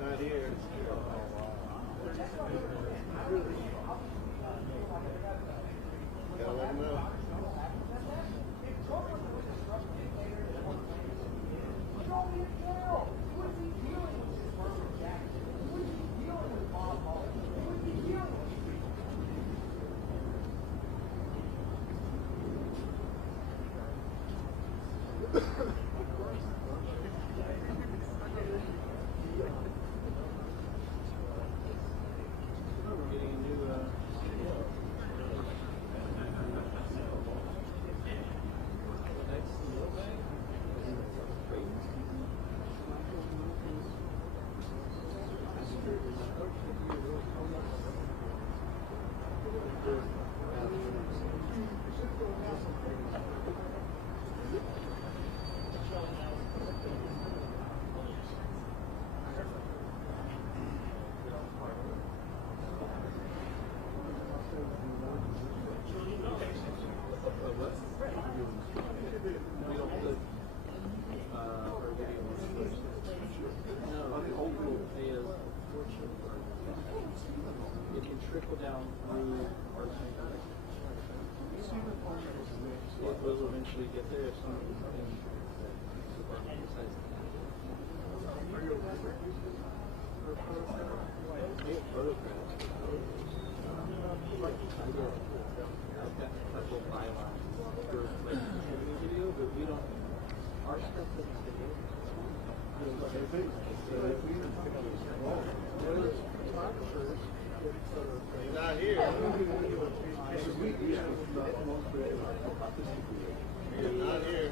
Not here. Gotta let him know. It can trickle down through our tank. It will eventually get there if something decides video, but we don't. Our stuff doesn't stay in. He's not here. He's not here.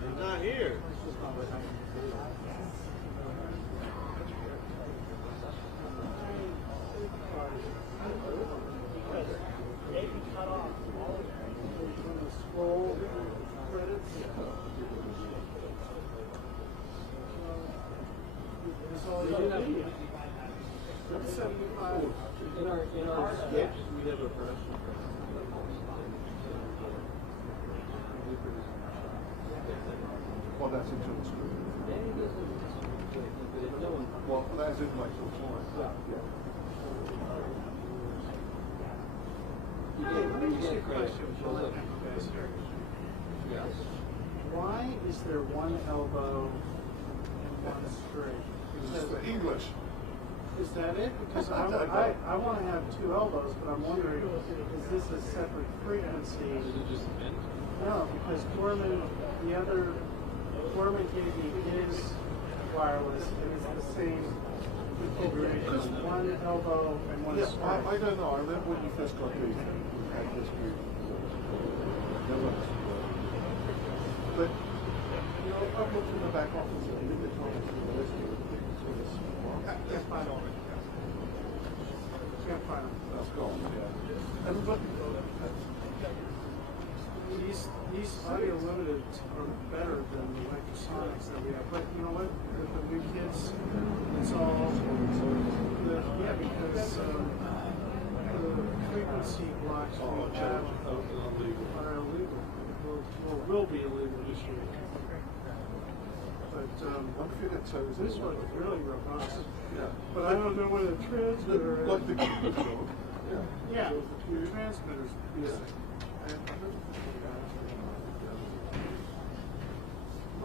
He's not here. Scroll credits. That's 75. In our skips, we have a production. Well, that's into the screen. Well, that's in like the floor. Hey, let me ask you a question. Yes. Why is there one elbow and one straight? This is for English. Is that it? Because I want to have two elbows, but I'm wondering, is this a separate frequency? Is it just men? No, because Gorman gave me his wireless, and it's the same configuration. One elbow and one Yes, straight. I don't know. I remember when you first got these, you had this group. But, you know, I've looked in the back office and looked at Thomas and the rest of it. Can't find them. Can't find them. That's gone, yeah. And look, These audio limited are better than the Electrosonics that we have. But you know what? With the new kids, it's all because the frequency blocks we have are illegal. Will be illegal this year. But one thing that shows this one's really robust. Yeah. But I don't know whether the transmitter. Like the computer. Yeah, the transmitter's basic.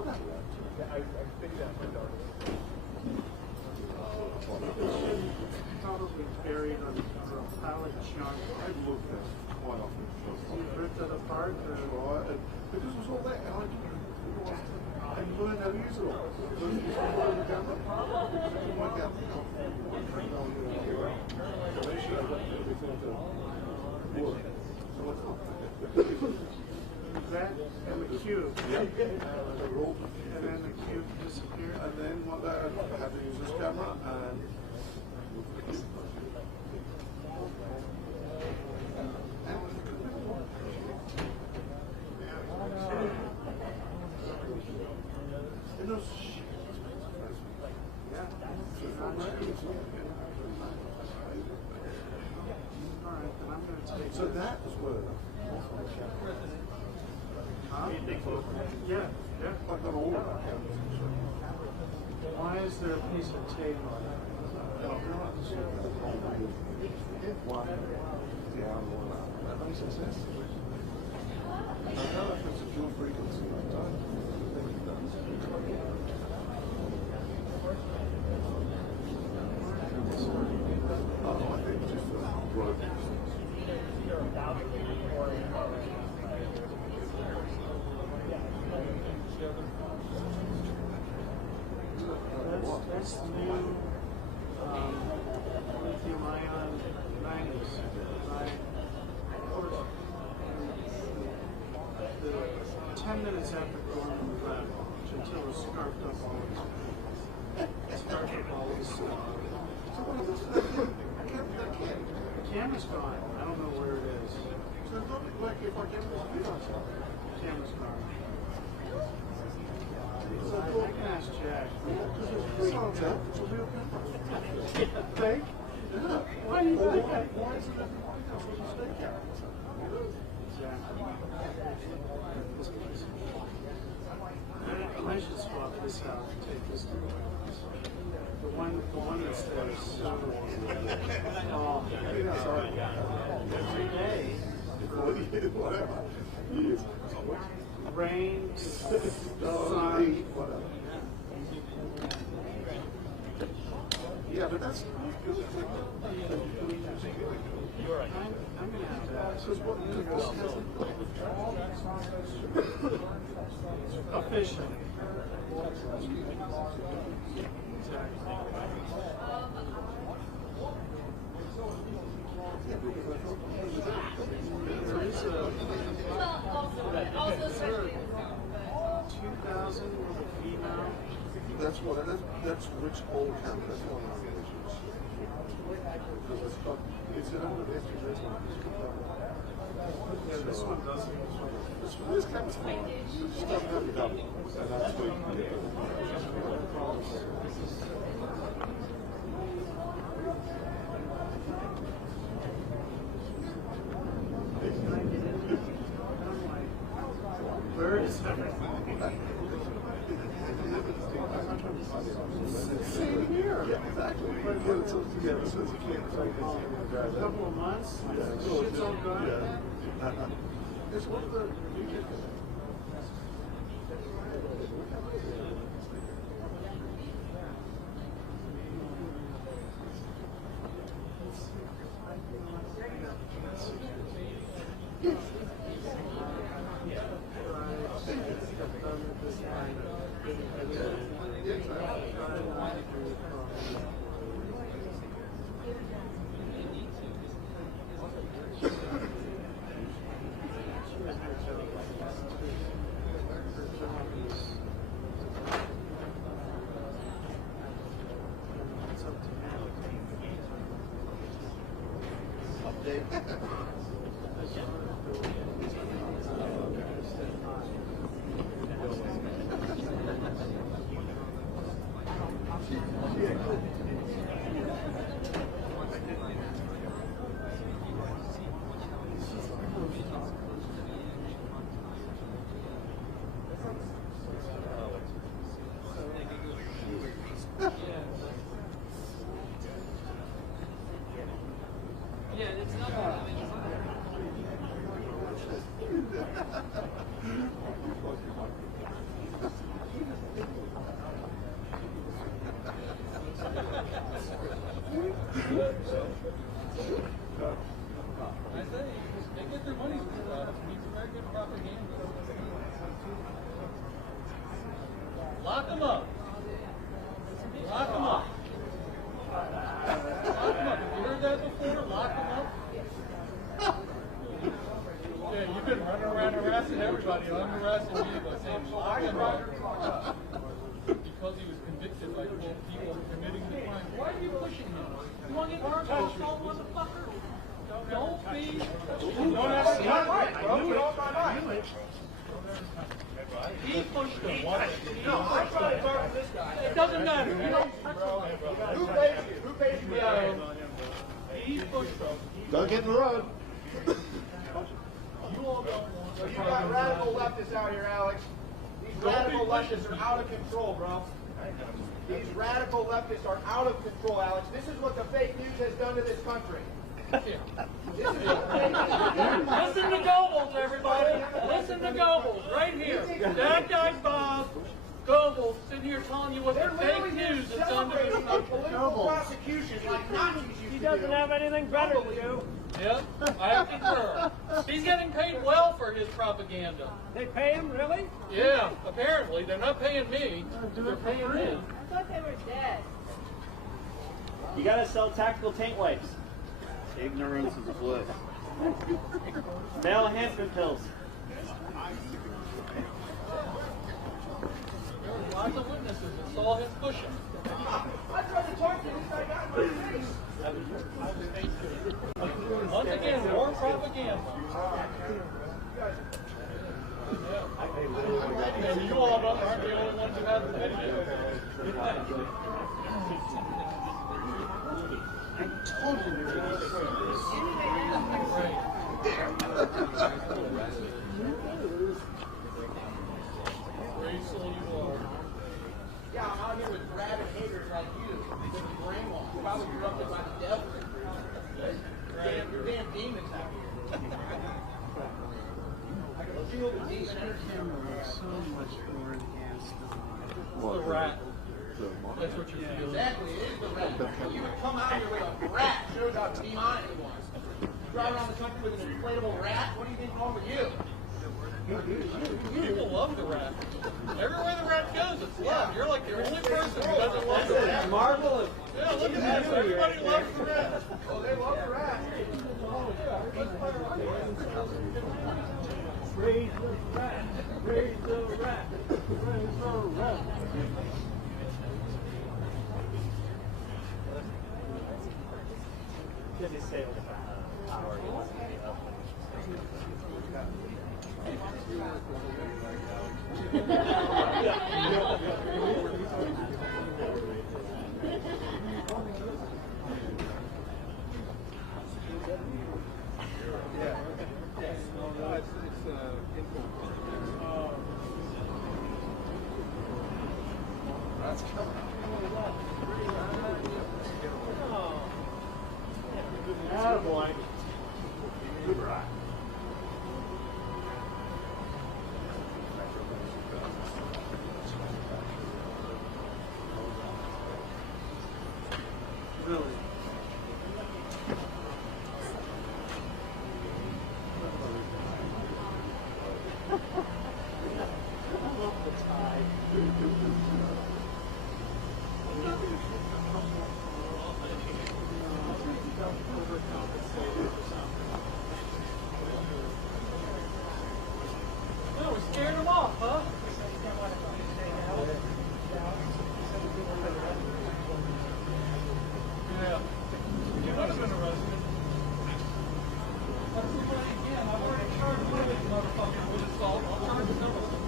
I think that might Probably buried on a pile of junk. I've looked at quite often. You ripped it apart. Right, but this was all that, and I learned how to use it all. That and the cube. Yeah. And then the cube disappeared. And then what I had to use this camera and so that was word enough. Huh? Yeah, yeah. Like not all of our counties. Why is there a piece of tape on it? One, down, one up. That makes sense. I don't know if it's a dual frequency. I don't think it does. Oh, I think it's just a road. That's the new lithium-ion magnets. The 10 minutes after going on the ground, until it's scarfed up all this the camera's gone. I don't know where it is. So it's not like if our camera's good outside. Camera's gone. So I can ask Jack. It's not that. It's a real camera. Fake? Yeah. Why do you think that? Why is it every White House with a snake camera? I should swap this out and take this to the White House. The one that's there is so every day. Whatever. Years. Rain, sun. Whatever. Yeah, but that's. I'm gonna have to ask. Officially. There is a 2,000 with a female. That's which old camera. That's one of the issues. Because it's an older history. Yeah, this one doesn't. This camera's fine. It just doesn't have the double. And that's where you can get Where is everything? Same here. Yeah, exactly. Yeah, it's together, so it's a kid. So A couple of months? Shit's all gone? Yeah. It's one of the Lock them up. Lock them up. Lock them up. Have you heard that before? Lock them up. Yeah, you've been running around harassing everybody. I'm harassing you by saying lock them up. Because he was convicted by 12 people of committing the crime. Why are you pushing him? You want to get hurt? Motherfucker. Don't be. Don't ask me. He pushed him. No, I tried to talk to this guy. It doesn't matter. You don't touch him. Who pays you? Who pays you? He pushed him. Don't get in the road. You all don't want. So you got radical leftists out here, Alex. radical leftists are out of control, bro. These radical leftists are out of control, Alex. This is what the fake news has done to this country. This is what fake news. Listen to Goebbels, everybody. Listen to Goebbels, right here. That guy Bob Goebbels sitting here telling you what They're the fake literally news just has done to this celebrating a country. political prosecution like Nazis used to do. He doesn't have anything better to do. Yep, I concur. He's getting paid well for his propaganda. They pay him, really? Yeah, apparently. They're not paying me. They're paying him. I thought they were dead. You gotta sell tactical taint wipes. Ignorance is bliss. Male enhancement pills. There were lots of witnesses that saw him pushing. I tried to talk to this guy got in my face. Once again, more propaganda. And you all aren't the only ones who have the video. Graceful you are. Yeah, I'm out here with rabid haters like you. They've been brainwashed, probably corrupted by the devil. Damn demons out here. I can feel the demon energy. So much more enhanced. The rat. That's what you're feeling. Exactly, it is the rat. You would come out here with a rat, shows how demonic it was. You drive around the country with an inflatable rat, what do you think wrong with you? People love the rat. Everywhere the rat goes, it's love. You're like the only person who doesn't love the rat. Marvelous. Yeah, look at that. Everybody loves the rat. Oh, they love the rat. Raise the rat. Raise the rat. Raise the rat. Did you say it was power? Attaboy. Good ride. Really. No, we scared him off, huh? Yeah. You would have been arrested. Again, I've already charged one of these motherfuckers with assault. I'll charge another one.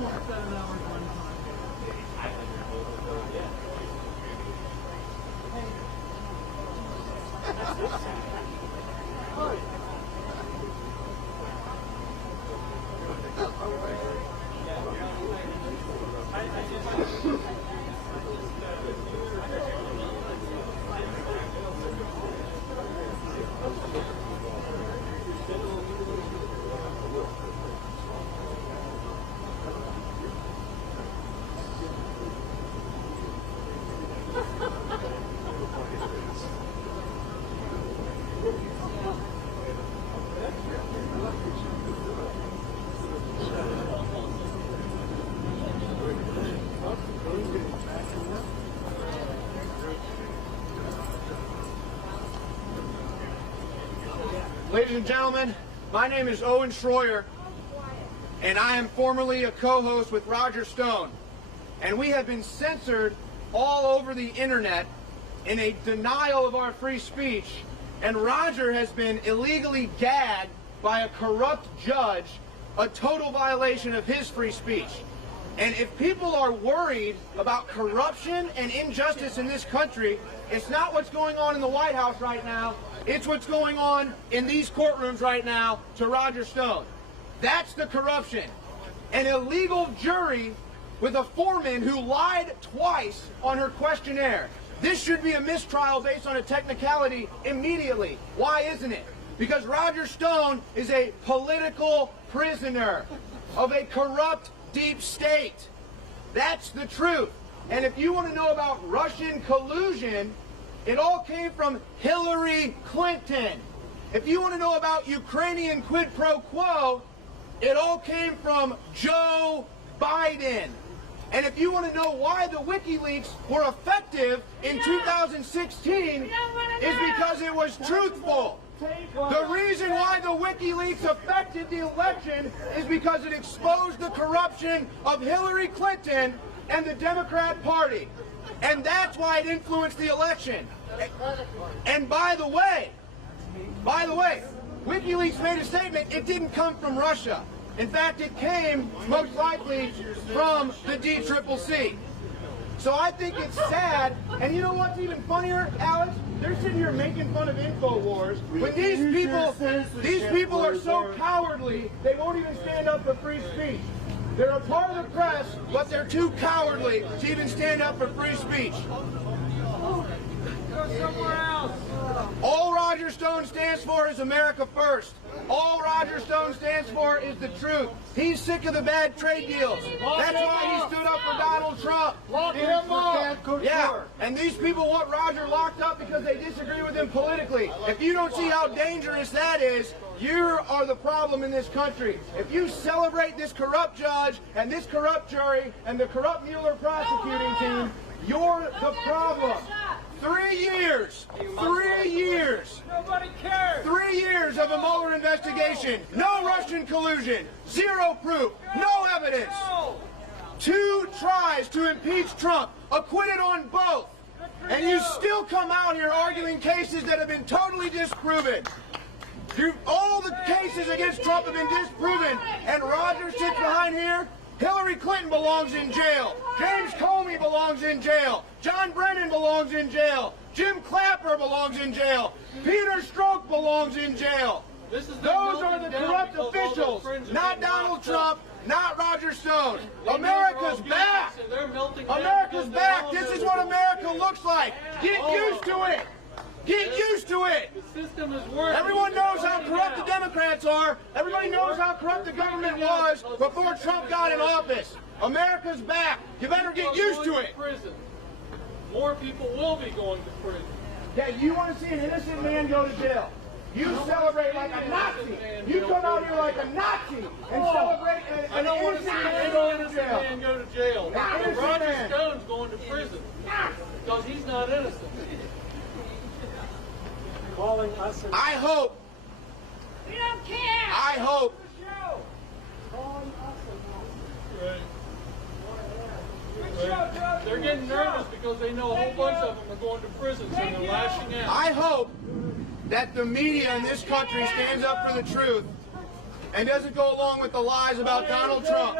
almost 7 hours one time. Ladies and gentlemen, my name is Owen Schroyer, and I am formerly a co-host with Roger Stone. And we have been censored all over the internet in a denial of our free speech. And Roger has been illegally gagged by a corrupt judge, a total violation of his free speech. And if people are worried about corruption and injustice in this country, it's not what's going on in the White House right now. It's what's going on in these courtrooms right now to Roger Stone. That's the corruption. An illegal jury with a foreman who lied twice on her questionnaire. This should be a mistrial based on a technicality immediately. Why isn't it? Because Roger Stone is a political prisoner of a corrupt deep state. That's the truth. And if you want to know about Russian collusion, it all came from Hillary Clinton. If you want to know about Ukrainian quid pro quo, it all came from Joe Biden. And if you want to know why the WikiLeaks were effective in 2016, is because it was truthful. The reason why the WikiLeaks affected the election is because it exposed the corruption of Hillary Clinton and the Democrat Party. And that's why it influenced the election. And by the way, WikiLeaks made a statement, it didn't come from Russia. In fact, it came most likely from the DCCC. So I think it's sad, and you know what's even funnier, Alex? They're sitting here making fun of InfoWars when these people are so cowardly, they won't even stand up for free speech. They're a part of the press, but they're too cowardly to even stand up for free speech. Go somewhere else. All Roger Stone stands for is America first. All Roger Stone stands for is the truth. He's sick of the bad trade deals. That's why he stood up for Donald Trump. Lock him up. Yeah, and these people want Roger locked up because they disagree with him politically. If you don't see how dangerous that is, you are the problem in this country. If you celebrate this corrupt judge and this corrupt jury and the corrupt Mueller prosecuting team, you're the problem. 3 years. 3 years. Nobody cares. 3 years of a Mueller investigation. No Russian collusion. Zero proof. No evidence. 2 tries to impeach Trump. Acquitted on both. And you still come out here arguing cases that have been totally disproven. All the cases against Trump have been disproven. And Roger sits behind here. Hillary Clinton belongs in jail. James Comey belongs in jail. John Brennan belongs in jail. Jim Clapper belongs in jail. Peter Strzok belongs in jail. Those are the corrupt officials, not Donald Trump, not Roger Stone. America's back. America's back. This is what America looks like. Get used to it. Get used to it. The system is working. Everyone knows how corrupt the Democrats are. Everybody knows how corrupt the government was before Trump got in office. America's back. You better get used to it. Prison. More people will be going to prison. Yeah, you want to see an innocent man go to jail. You celebrate like a Nazi. You come out here like a Nazi and celebrate I an don't want to see innocent man any going to innocent jail. man go to jail. Not But innocent Roger man. Stone's going to prison because he's not innocent. Calling us. I hope, We don't care. I hope Right. They're getting nervous because they know a whole bunch of them are going to prison, so they're lashing out. I hope that the media in this country stands up for the truth and doesn't go along with the lies about Donald Trump.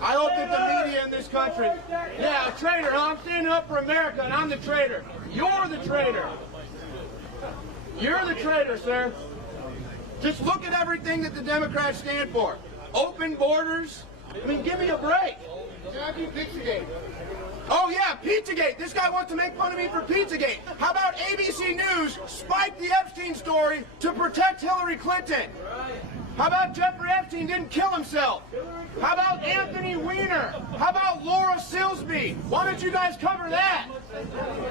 I hope that the media in this country, yeah, a traitor, huh? I'm standing up for America and I'm the traitor. You're the traitor. You're the traitor, sir. Just look at everything that the Democrats stand for. Open borders. I mean, give me a break. Pizzagate. Oh yeah, Pizzagate. This guy wants to make fun of me for Pizzagate. How about ABC News spiked the Epstein story to protect Hillary Clinton? How about Jeffrey Epstein didn't kill himself? How about Anthony Weiner? How about Laura Silsby? Why don't you guys cover that?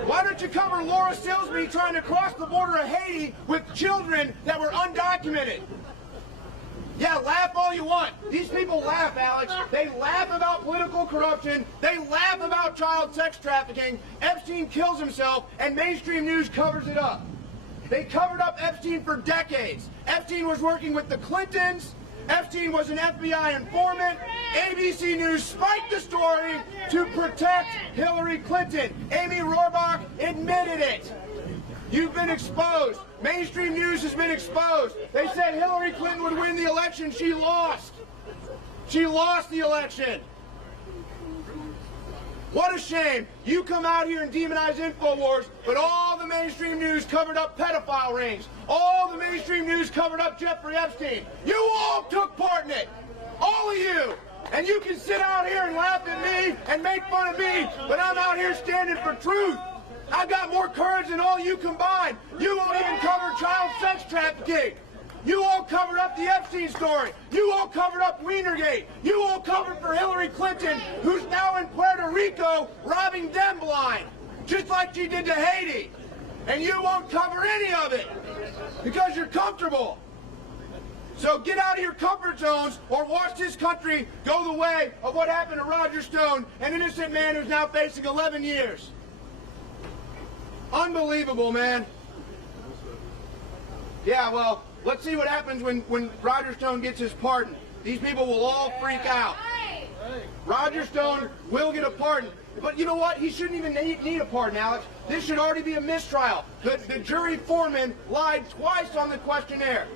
Why don't you cover Laura Silsby trying to cross the border of Haiti with children that were undocumented? Yeah, laugh all you want. These people laugh, Alex. They laugh about political corruption. They laugh about child sex trafficking. Epstein kills himself, and mainstream news covers it up. They covered up Epstein for decades. Epstein was working with the Clintons. Epstein was an FBI informant. ABC News spiked the story to protect Hillary Clinton. Amy Rohrbach admitted it. You've been exposed. Mainstream news has been exposed. They said Hillary Clinton would win the election. She lost. She lost the election. What a shame. You come out here and demonize InfoWars, but all the mainstream news covered up pedophile rings. All the mainstream news covered up Jeffrey Epstein. You all took part in it. All of you. And you can sit out here and laugh at me and make fun of me, but I'm out here standing for truth. I've got more courage than all you combined. You won't even cover child sex trafficking. You all covered up the Epstein story. You all covered up Weinergate. You all covered for Hillary Clinton, who's now in Puerto Rico robbing them blind, just like she did to Haiti. And you won't cover any of it because you're comfortable. So get out of your comfort zones or watch this country go the way of what happened to Roger Stone, an innocent man who's now facing 11 years. Unbelievable, man. Yeah, well, let's see what happens when Roger Stone gets his pardon. These people will all freak out. Roger Stone will get a pardon. But you know what? He shouldn't even need a pardon, Alex. This should already be a mistrial. The jury foreman lied twice on the questionnaire.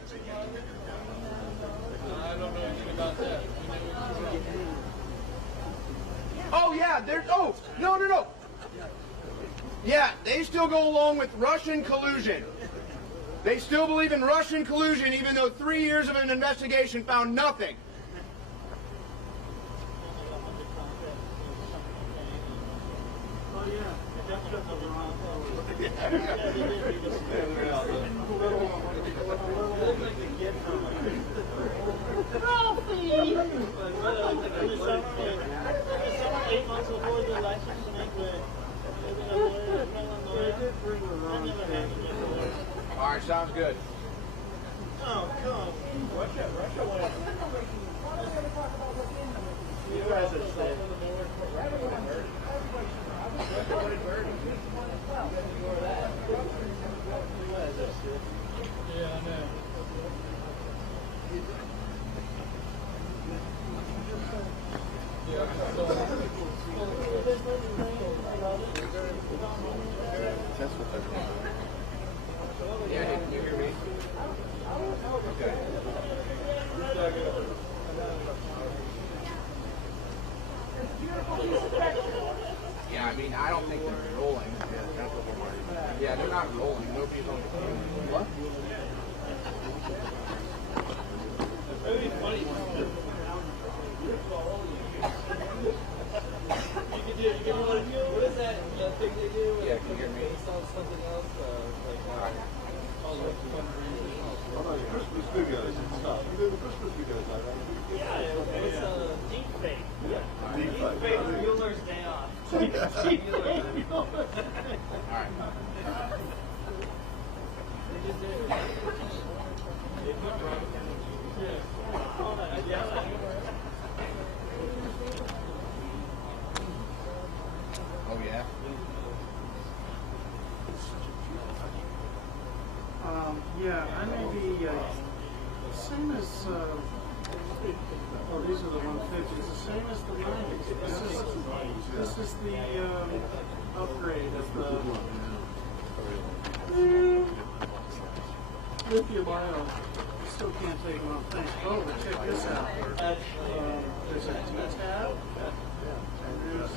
I don't know anything about that. Oh, yeah, no. Yeah, they still go along with Russian collusion. They still believe in Russian collusion, even though 3 years of an investigation found nothing. Oh yeah. Ralphie! 8 months before the election to make with. All right, sounds good. Oh, come. Russia won. You guys are sick. Yeah, I know. Yeah, Yeah, can you hear me? Okay. Yeah, I mean, I don't think they're rolling. Yeah, they're not rolling. Nobody's on the phone. What? What is that thing they do? Yeah, can you hear me? Something else, Oh, no, your Christmas videos and stuff. You do the Christmas videos like that. Yeah, it's a deep fake. Deep Fake Mueller's day off. All right. Oh, yeah? Yeah, I may be same as. Oh, these are the 150s. The same as the 90s. This is the upgrade of the lithium ion. still can't take them off things. Oh, but check this out. There's a T-tab, and there's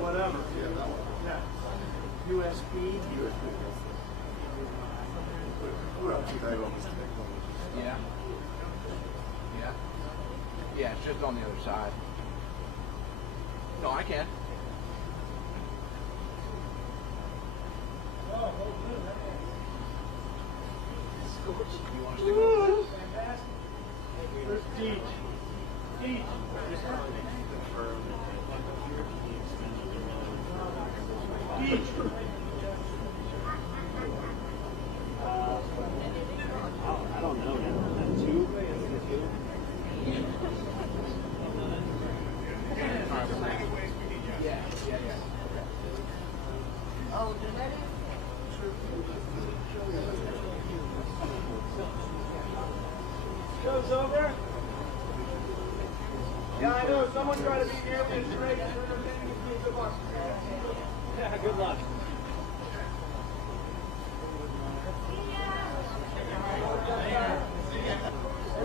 whatever. Yeah. USB. We're up to date on this technology. Yeah. Yeah. Yeah, it's just on the other side. No, I can. You want to stick with it? There's Deej. Deej. Deej. I don't know now. Two? Yeah, yeah, yeah. Oh, did that Show's over. Yeah, I know. Someone tried to be here with straight. Yeah, good luck.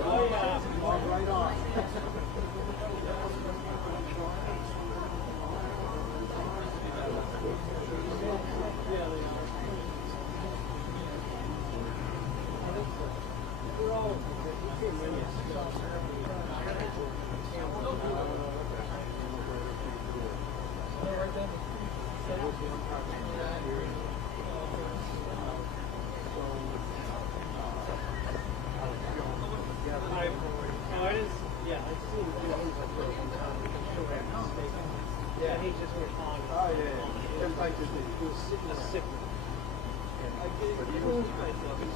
Oh, yeah. Right on. Yeah, he just went on. Oh, yeah. Just like this. He was sitting in a sick room. But he was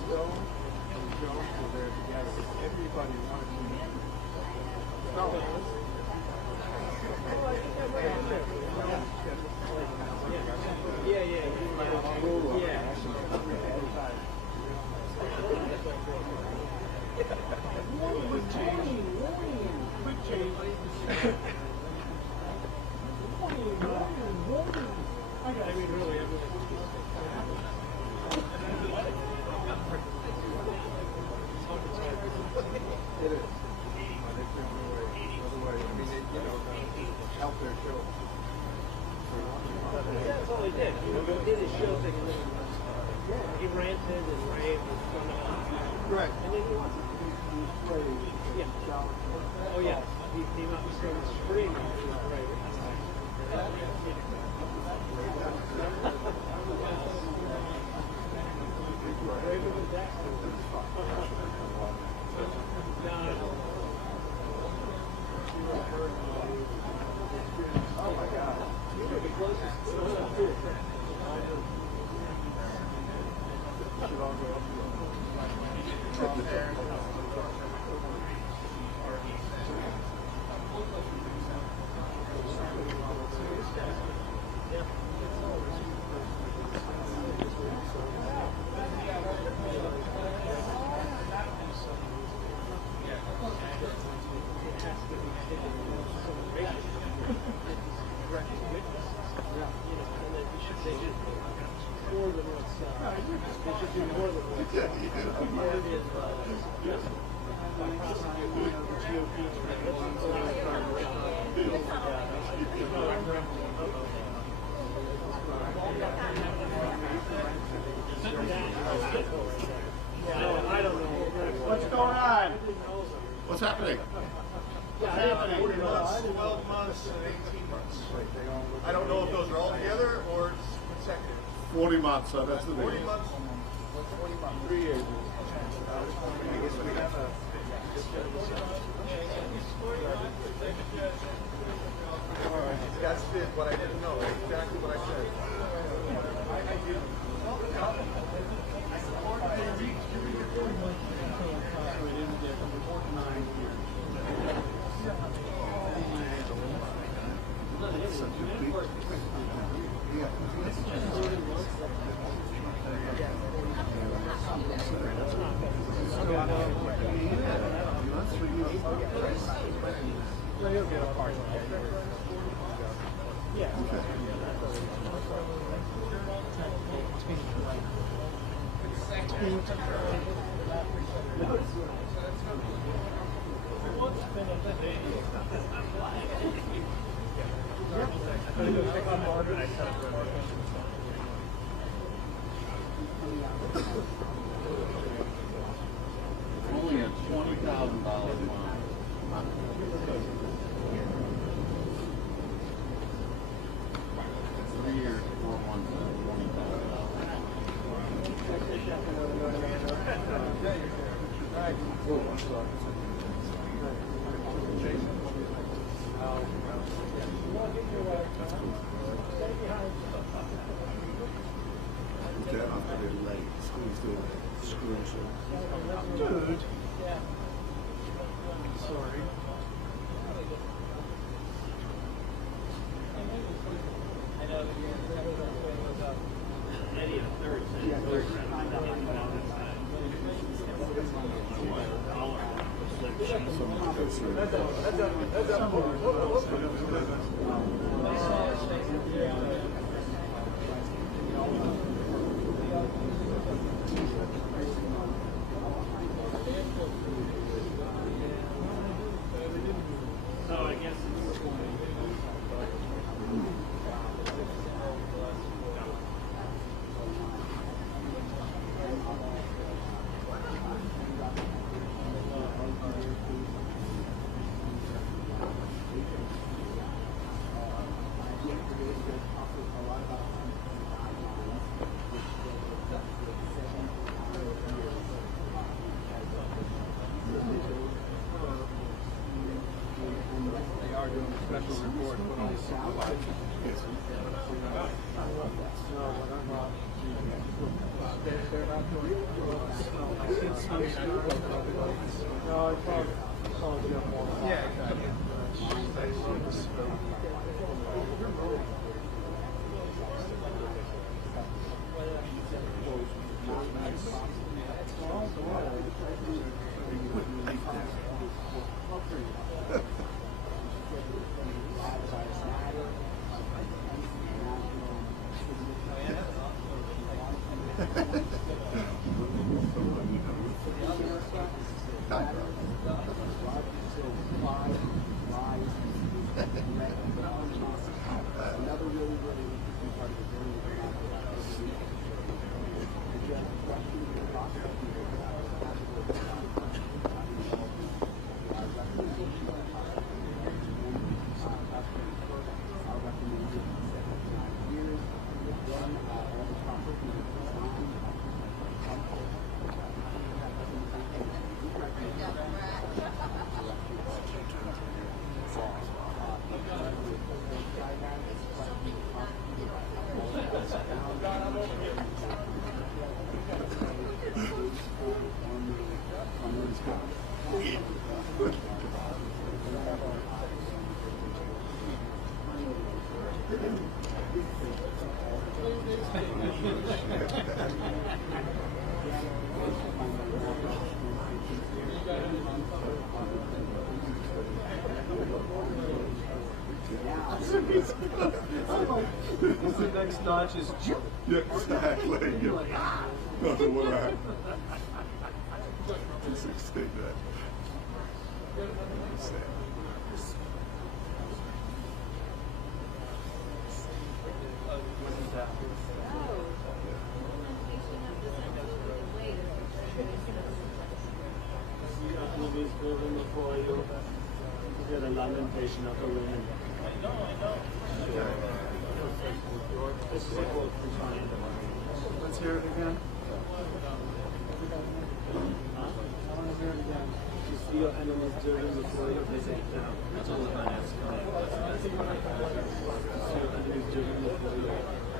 Stone and Jones were there together. Everybody wanted to meet him. Stone. Yeah, yeah. Quick change. Quick change. I mean, really, everything. It is. Otherwise, I mean, they help their show. That's all he did. You know, he did his show thing. He ranted and raved and spun out. Right. And then he won. Yeah. Oh, yeah. He came out and started screaming. He was great. Braver than Dexter. No. Oh my God. You were the closest. Should all go up. What's going on? What's happening? What's happening? 40 months, 12 months, and 18 months. I don't know if those are all together or it's consecutive. 40 months, so that's the 40 big months. What's 40 months? 3 years. I guess we have a. That's what I didn't know. That's exactly what I said. So we didn't get 9 years. such a big Only a $20,000 bond. 3 years, 4 months, Get after they're late. School's doing screws. Dude. Sorry. The next notch is Yeah, exactly. Nothing will happen. Just extend that. Movies building before you get a lamentation of the women. This is a quote from Brian. Let's hear it again. Huh? I want to hear it again. You see your enemies dirty before you visit them. That's all the finance. You see your enemies dirty before you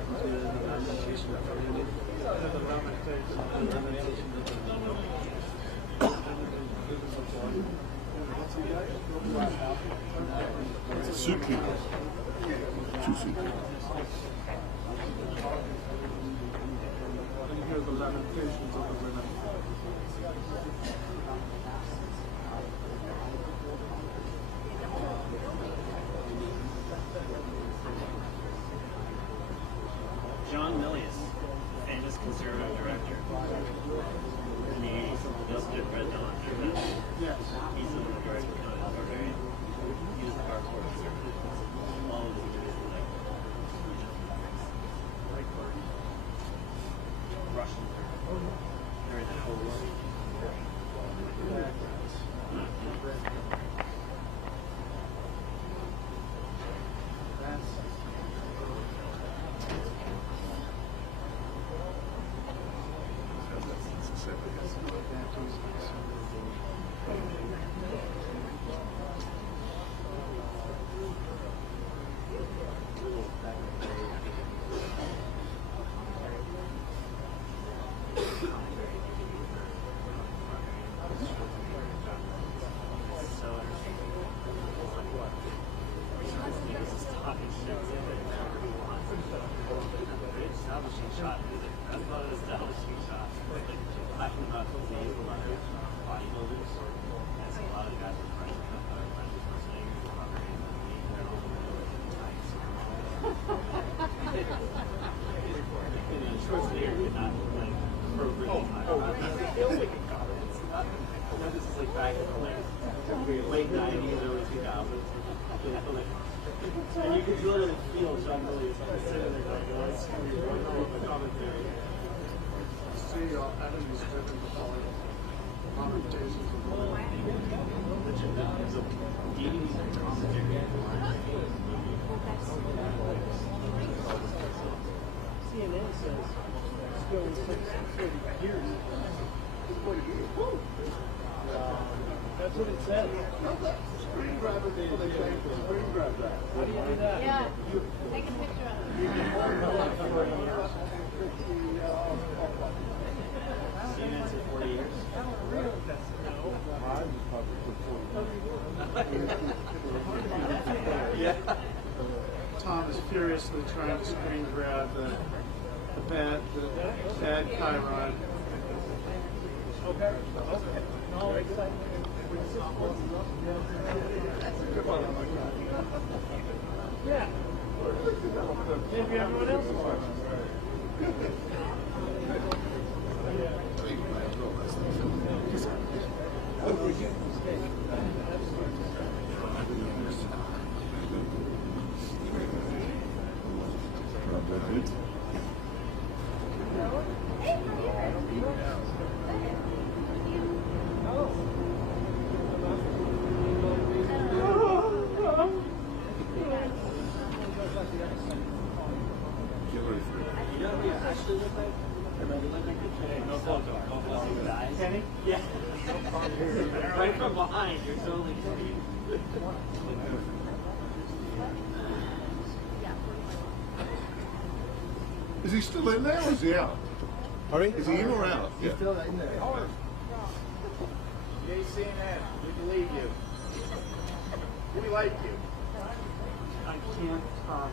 consider the lamentation of the women. The lamentation. The lamentation of the women. It's a soup keeper. 2 soup keepers. And hear the lamentations of the women. John Milius, famous conservative director in the 80s, does Late 90s, early 2000s. And you could literally feel John Williams sitting there like, the commentary. See, enemies driven to follow commentations of CNN says it's going 40 years. 40 years. That's what it says. screen grabber. They screen grab that. How do you do that? Yeah. Take a picture of it. CNN said 40 years. Yeah. Tom is furiously trying to screen grab the bad Chiron. Okay. No, yeah. Maybe everyone else is watching. Kenny? Yeah. Right from behind, you're totally green. Is he still in there or is he out? Pardon Is he in or out? Yeah. Still in there. Yay, CNN. We believe you. We like you. I can't talk.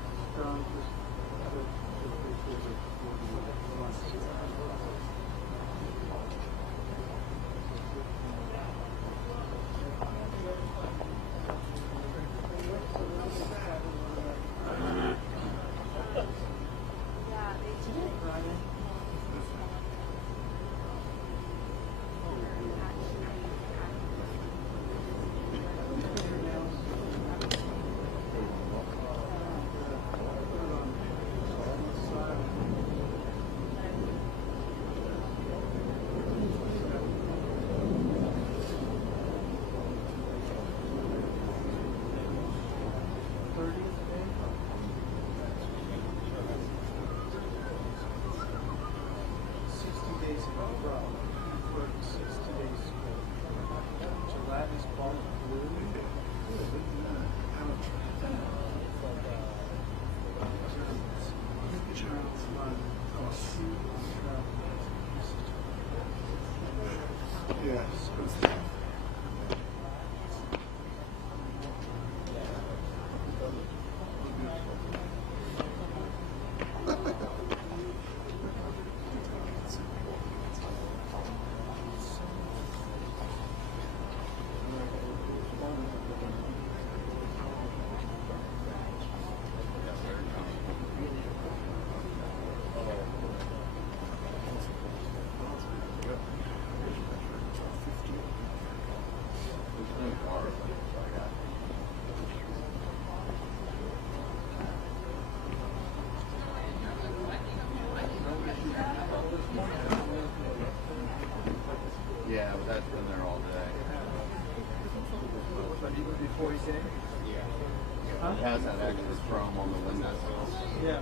before he's in? It has that extra chrome on the windowsills. Yeah.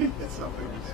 It's something to see.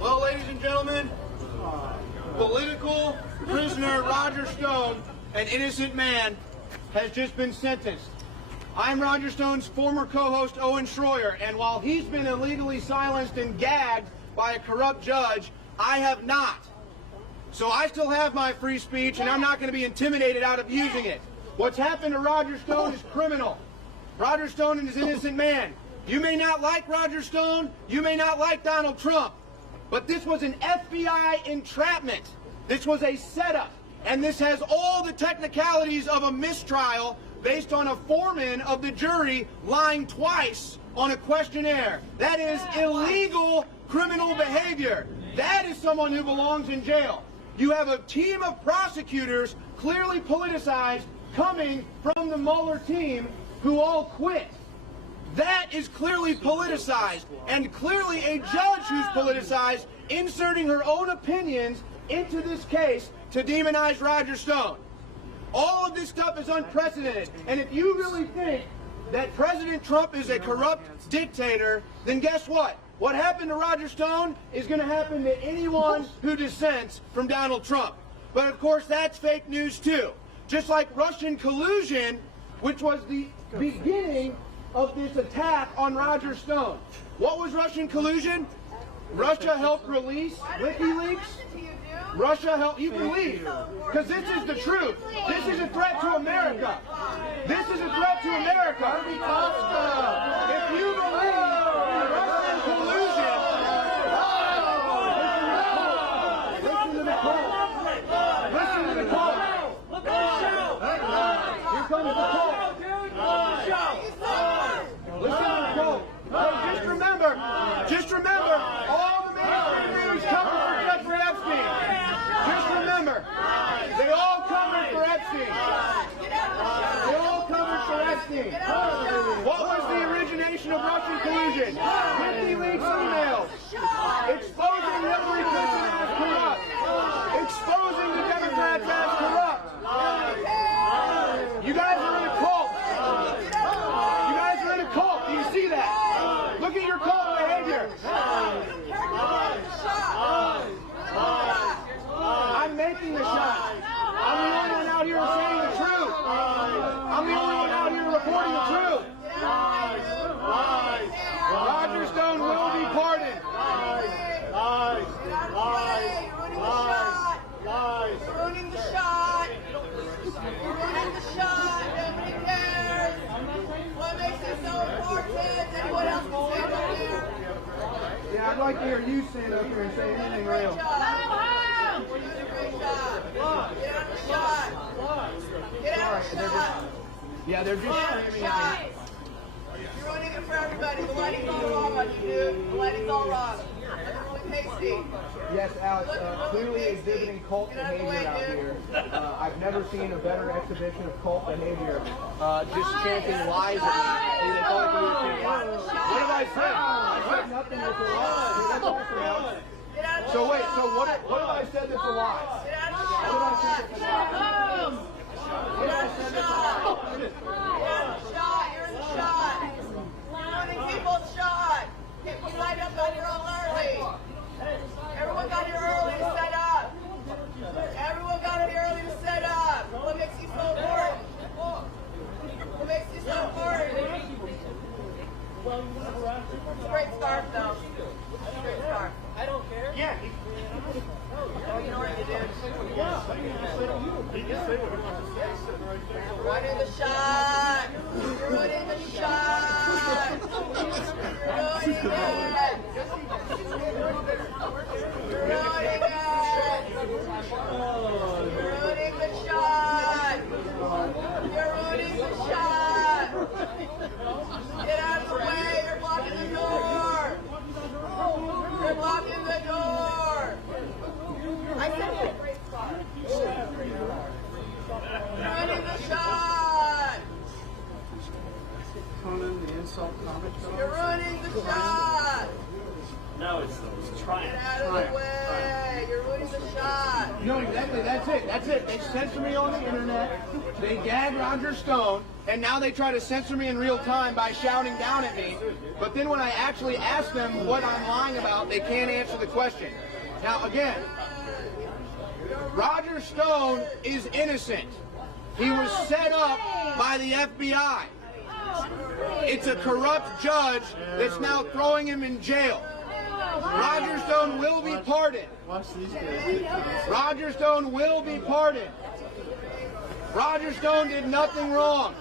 Well, ladies and gentlemen, political prisoner Roger Stone, an innocent man, has just been sentenced. I'm Roger Stone's former co-host Owen Schroyer, and while he's been illegally silenced and gagged by a corrupt judge, I have not. So I still have my free speech, and I'm not going to be intimidated out of using it. What's happened to Roger Stone is criminal. Roger Stone is an innocent man. You may not like Roger Stone, you may not like Donald Trump, but this was an FBI entrapment. This was a setup, and this has all the technicalities of a mistrial based on a foreman of the jury lying twice on a questionnaire. That is illegal criminal behavior. That is someone who belongs in jail. You have a team of prosecutors, clearly politicized, coming from the Mueller team who all quit. That is clearly politicized, and clearly a judge who's politicized, inserting her own opinions into this case to demonize Roger Stone. All of this stuff is unprecedented, and if you really think that President Trump is a corrupt dictator, then guess what? What happened to Roger Stone is going to happen to anyone who dissents from Donald Trump. But of course, that's fake news too. Just like Russian collusion, which was the beginning of this attack on Roger Stone. What was Russian collusion? Russia helped release WikiLeaks. Russia helped you believe, because this is the truth. This is a threat to America. This is a threat to America. If you believe in Russian collusion, listen to the call. Listen to the call. Here comes the call. Listen to the call. Hey, just remember, all the mainstream news covered for Jeffrey Epstein. Just remember, they all covered for Epstein. They all covered for Epstein. What was the origination of Russian collusion? WikiLeaks emails. Exposing Hillary Clinton as corrupt. Exposing the Democrats as corrupt. You guys are in a cult. You guys are in a cult. Do you see that? Look at your cult behavior. I'm making the shot. I'm the only one out here saying the truth. I'm the only one out here reporting the truth. Roger like to hear you stand up here and say anything real. Get out of the shot. Get out of the shot. Yeah, they're just screaming at me. You're ruining it for everybody. The lighting's all wrong on you, dude. The lighting's all wrong. Look really pasty. Yes, Alex, clearly exhibiting cult behavior out here. I've never seen a better exhibition of cult behavior. Just chanting lies at me. They thought we were chanting lies. What have I said? I said nothing that's a lie. That's awesome, Alex. So wait, so what have I said that's a lie? Get out of the shot. Get out of the shot. You're in the shot. You're ruining people's shot. People signed up on your own early. Everyone got here early to set up. Everyone got here early to set up. What makes you so important? What makes you so important? It's a great scarf, though. It's a great scarf. I don't care. Yeah. Oh, you know what you did? Running the shot. You're running the shot. You're ruining it. You're ruining it. You're ruining the shot. You're ruining the shot. Get out of the way. You're blocking the door. You're blocking the door. I said you had a great spot. Running the shot. Conan, the insult comic. You're running the shot. No, it's trying. Get out of the way. You're ruining the shot. No, exactly. That's it. That's it. They censor me on the internet. They gag Roger Stone, and now they try to censor me in real time by shouting down at me. But then when I actually ask them what I'm lying about, they can't answer the question. Now, again, Roger Stone is innocent. He was set up by the FBI. It's a corrupt judge that's now throwing him in jail. Roger Stone will be pardoned. Roger Stone will be pardoned. Roger Stone did nothing wrong.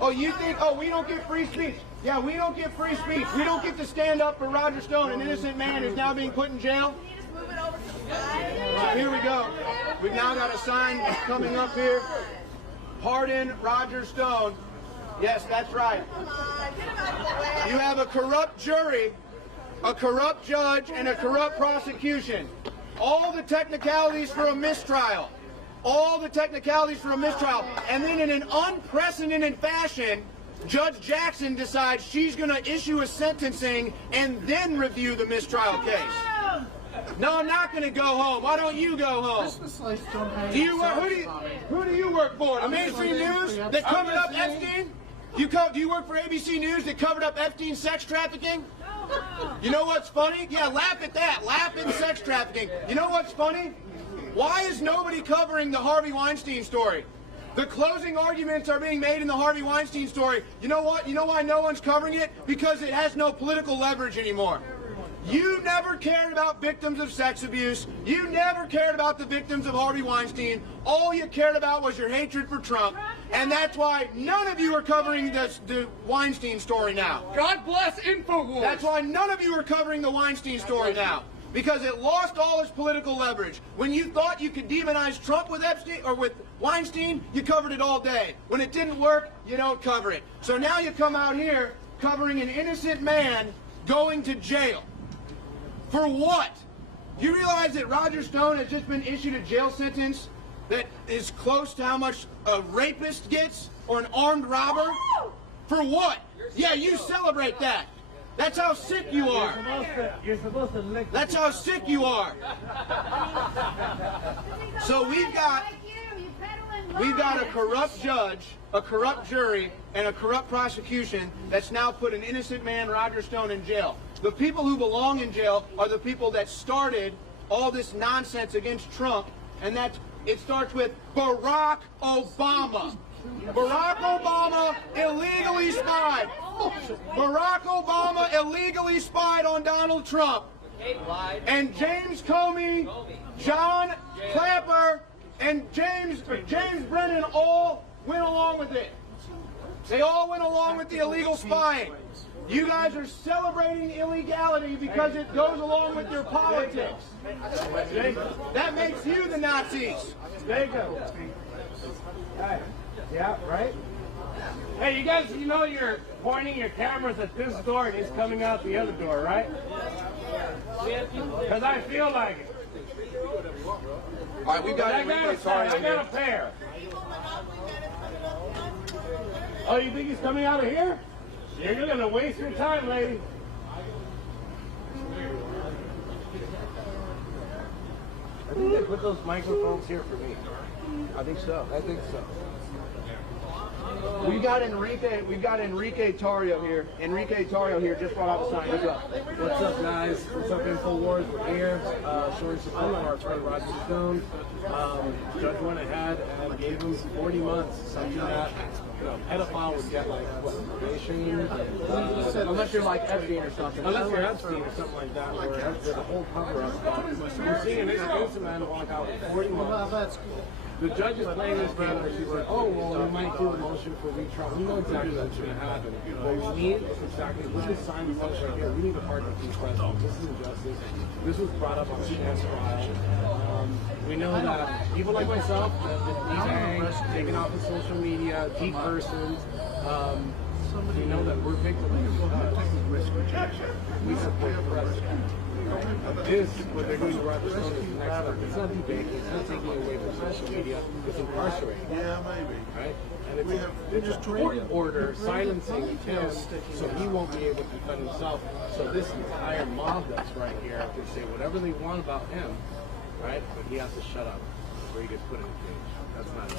Oh, you think, oh, we don't get free speech? Yeah, we don't get free speech. We don't get to stand up for Roger Stone, an innocent man who's now being put in jail. So here we go. We've now got a sign coming up here. Pardon Roger Stone. Yes, that's right. You have a corrupt jury, a corrupt judge, and a corrupt prosecution. All the technicalities for a mistrial. All the technicalities for a mistrial. And then in an unprecedented fashion, Judge Jackson decides she's going to issue a sentencing and then review the mistrial case. No, I'm not going to go home. Why don't you go home? Do you work, who do you work for? The mainstream news that covered up Epstein? Do you work for ABC News that covered up Epstein's sex trafficking? You know what's funny? Yeah, laugh at that. Laugh at sex trafficking. You know what's funny? Why is nobody covering the Harvey Weinstein story? The closing arguments are being made in the Harvey Weinstein story. You know what? You know why no one's covering it? Because it has no political leverage anymore. You never cared about victims of sex abuse. You never cared about the victims of Harvey Weinstein. All you cared about was your hatred for Trump. And that's why none of you are covering the Weinstein story now. God bless InfoWars. That's why none of you are covering the Weinstein story now. Because it lost all its political leverage. When you thought you could demonize Trump with Epstein or with Weinstein, you covered it all day. When it didn't work, you don't cover it. So now you come out here covering an innocent man going to jail. For what? Do you realize that Roger Stone has just been issued a jail sentence that is close to how much a rapist gets or an armed robber? For what? Yeah, you celebrate that. That's how sick you are. You're supposed to lick. That's how sick you are. So we've got a corrupt judge, a corrupt jury, and a corrupt prosecution that's now put an innocent man, Roger Stone, in jail. The people who belong in jail are the people that started all this nonsense against Trump, and it starts with Barack Obama. Barack Obama illegally spied. Barack Obama illegally spied on Donald Trump. And James Comey, John Clapper, and James Brennan all went along with it. They all went along with the illegal spying. You guys are celebrating illegality because it goes along with your politics. That makes you the Nazis. There you go. Hey, yeah, right? Hey, you guys, you know you're pointing your cameras at this door and he's coming out the other door, right? Because I feel like it. All right, we got I got a pair. Oh, you think he's coming out of here? You're going to waste your time, lady. I think they put those microphones here for me. I think so. I think so. We've got Enrique Tarrio here. Enrique Tarrio here just brought out the sign. What's up? What's up, guys? What's up, InfoWars? We're here showing support for our friend Roger Stone. Judge went ahead and gave him 40 months, something that a pedophile would get, like, what, probation? Unless you're like Epstein or something. Unless you're Epstein or something like that, where there's a whole cover-up. We're seeing an innocent man walk out with 40 months. The judge is playing this game where she's like, oh, well, we might do a motion for retrial. We know exactly what's going to happen. What we need is exactly, we can sign this up right here. We need a partner to be president. This is injustice. This was brought up on a chance trial. We know that people like myself have been debanged, taken off of social media, deep persons. We know that we're victims. We support the president. This, what they're doing to Roger Stone, is next step. It's not debating, it's not taking away from social media, it's incarcerating. Yeah, maybe. Right? And it's a court order silencing him so he won't be able to defend himself. So this entire mob that's right here can say whatever they want about him, right? But he has to shut up or he gets put in a cage. That's not it.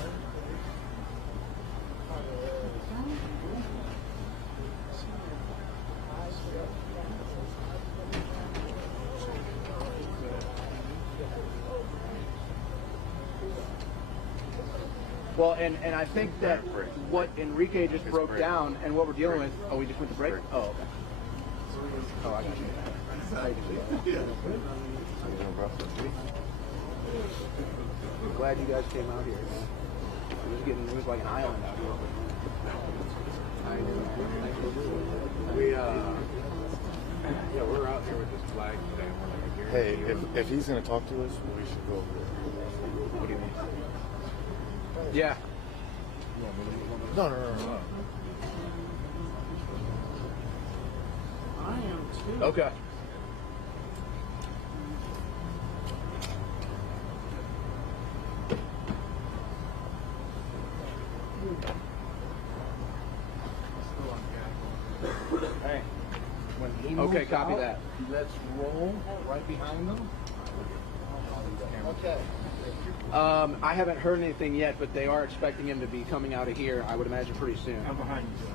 Well, and I think that what Enrique just broke down and what we're dealing with. Oh, we just went to break? Oh, okay. Oh, I got you. I'm glad you guys came out here, man. It was like an island out here. We're out here with this flag today. Hey, if he's gonna talk to us, we should go over there. What do you mean? Yeah. No. Okay. Hey, when he Okay, moves copy out, that. Let's roll right behind them. Okay. I haven't heard anything yet, but they are expecting him to be coming out of here, I would imagine, pretty soon. I'm behind you, Joe.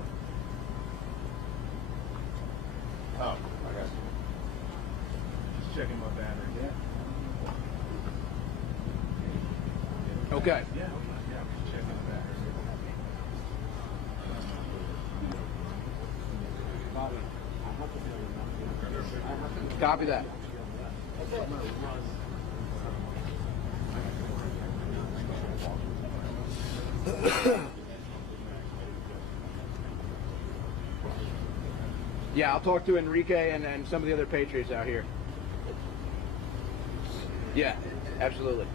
Oh, I got you. Just checking my battery. Yeah. Okay. Yeah, I'm just checking the battery. Bobby, I have to be on the Copy that. Yeah, I'll talk to Enrique and some of the other Patriots out here. Yeah, absolutely.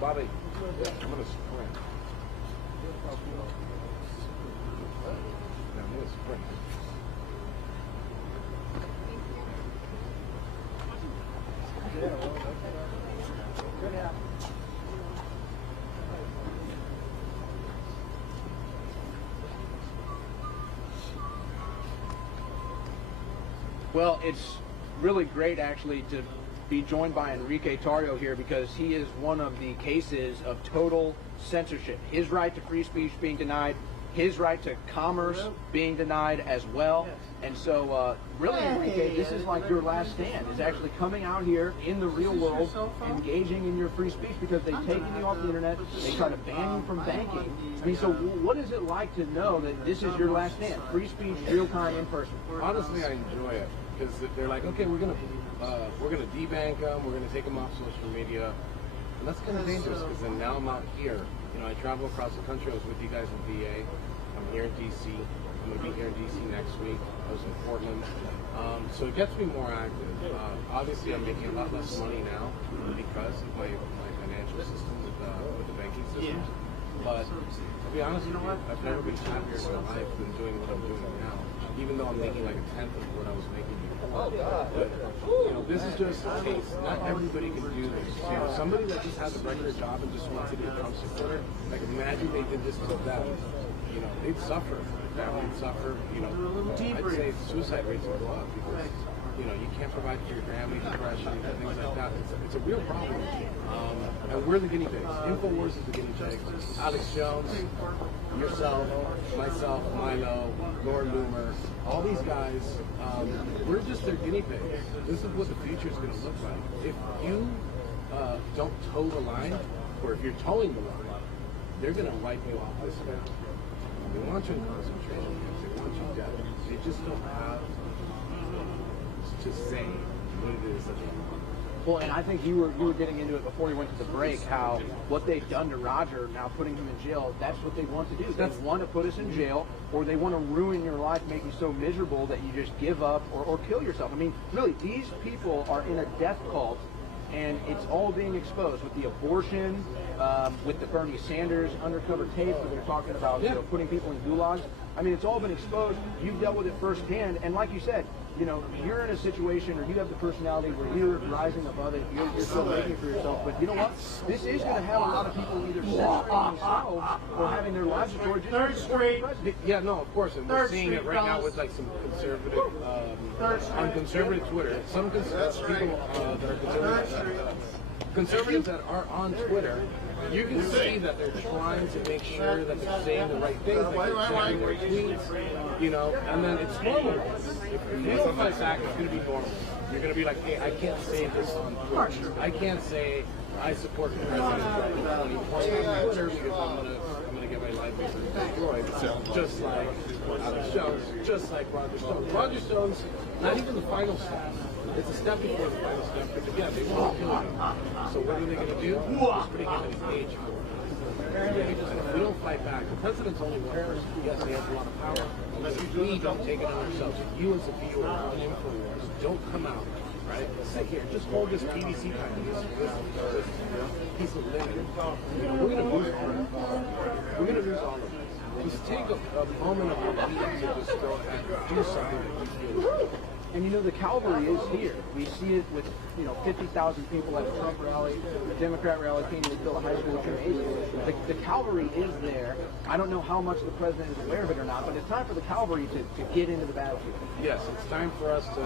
Bobby, I'm gonna sprint. I'm gonna sprint. Well, it's really great actually to be joined by Enrique Tarrio here because he is one of the cases of total censorship. His right to free speech being denied, his right to commerce being denied as well. And so really, Enrique, this is like your last stand, is actually coming out here in the real world, engaging in your free speech because they've taken you off the internet, they try to ban you from banking. I mean, so what is it like to know that this is your last stand? Free speech, real time, in person. Honestly, I enjoy it because they're like, okay, we're gonna debank them, we're gonna take them off social media, and that's kind of dangerous because then now I'm out here. You know, I travel across the country. I was with you guys in VA. I'm here in DC. I'm gonna be here in DC next week. I was in Portland. So it gets me more active. Obviously, I'm making a lot less money now because of my financial system with the banking system. But to be honest with you, I've never been happier in my life than doing what I'm doing now. Even though I'm making like a tenth of what I was making before. But you know, this is just a taste. Not everybody can do this. You know, somebody that just has a regular job and just wants to be a Trump supporter, like imagine they did this to them. You know, they'd suffer. Their family would suffer. You know, I'd say suicide rates would go up because, you know, you can't provide for your family, depression, and things like that. It's a real problem. And we're the guinea pigs. InfoWars is the guinea pig. Alex Jones, yourself, myself, Milo, Laura Loomer, all these guys, we're just their guinea pigs. This is what the future is going to look like. If you don't toe the line, or if you're towing the line, they're going to wipe you off this map. They want you in concentration camps. They want you dead. They just don't have to say what it is that they want. Well, and I think you were getting into it before you went to the break, how what they've done to Roger, now putting him in jail, that's what they want to do. They want to put us in jail, or they want to ruin your life, make you so miserable that you just give up or kill yourself. I mean, really, these people are in a death cult, and it's all being exposed with the abortion, with the Bernie Sanders undercover tape where they're talking about you know, putting people in gulags. I mean, it's all been exposed. You've dealt with it firsthand, and like you said, you know, you're in a situation, or you have the personality where you're rising above it. You're still making for yourself. But you know what? This is going to have a lot of people either censoring themselves or having their lives destroyed. Third Street. Yeah, no, of course, and we're seeing it right now with like some conservative, on conservative Twitter. Some conservative people that are conservatives that are on Twitter. You can see that they're trying to make sure that they're saying the right things, that they're saying their tweets, you know, and then it's normal. If you fight back, it's going to be normal. You're going to be like, hey, I can't say this on Twitter. I can't say I support the president in 2020 on Twitter because I'm going to get my life destroyed. Just like Alex Jones, just like Roger Stone. Roger Stone's not even the final step. It's a step before the final step, but again, they want to kill him. So what are they going to do? Just bring him in his age. And if we don't fight back, the president's only one person. Yes, he has a lot of power. But if we don't take it on ourselves, if you as a viewer on InfoWars don't come out, right? Sit here, just hold this PVC kind of this piece of linen. You know, we're going to lose all of it. We're going to lose all of it. Just take a moment of your life to just go and do something that you feel. And you know, the cavalry is here. We see it with, you know, 50,000 people at the Trump rally, the Democrat rally came to fill a high school gymnasium. The cavalry is there. I don't know how much the president is aware of it or not, but it's time for the cavalry to get into the battlefield. Yes, it's time for us to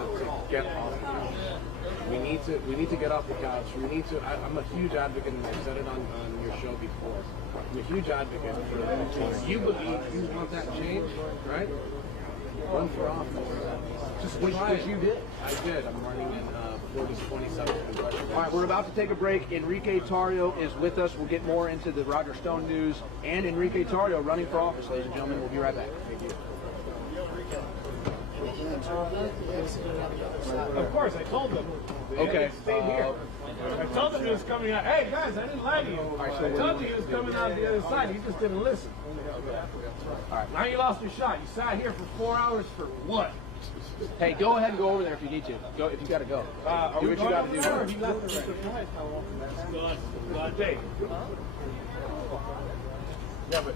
get off the couch. We need to get off the couch. We need to. I'm a huge advocate, and I've said it on your show before. I'm a huge advocate for you believe you want that change, right? Run for office. Just try it. You did? I did. I'm running in for this 27th. All right, we're about to take a break. Enrique Tarrio is with us. We'll get more into the Roger Stone news and Enrique Tarrio running for office, ladies and gentlemen. We'll be right back. Thank you. Of course, I told them. Okay. Stay here. I told them he was coming out. Hey guys, I didn't lie to you. I told you he was coming out the other side. You just didn't listen. All right. Now you lost your shot. You sat here for 4 hours for what? Hey, go ahead and go over there if you need to. Go if you got to go. Do what you got to do. He left already. God day. Yeah, but.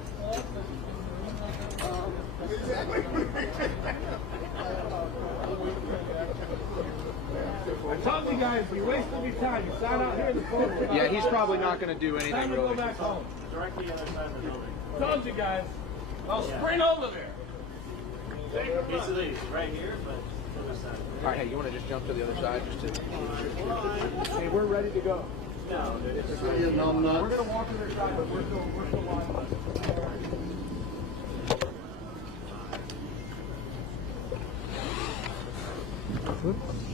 I told you guys, you wasted your time. You sat out here in the cold. Yeah, he's probably not going to do anything Time to really. go back home. Directly the other side of the building. Told you guys. I'll sprint over there. Piece of these right here, but All right, hey, you want to just jump to the other side just to... Hey, we're ready to go. No, You numb nuts. We're gonna walk to their side, but we're still live.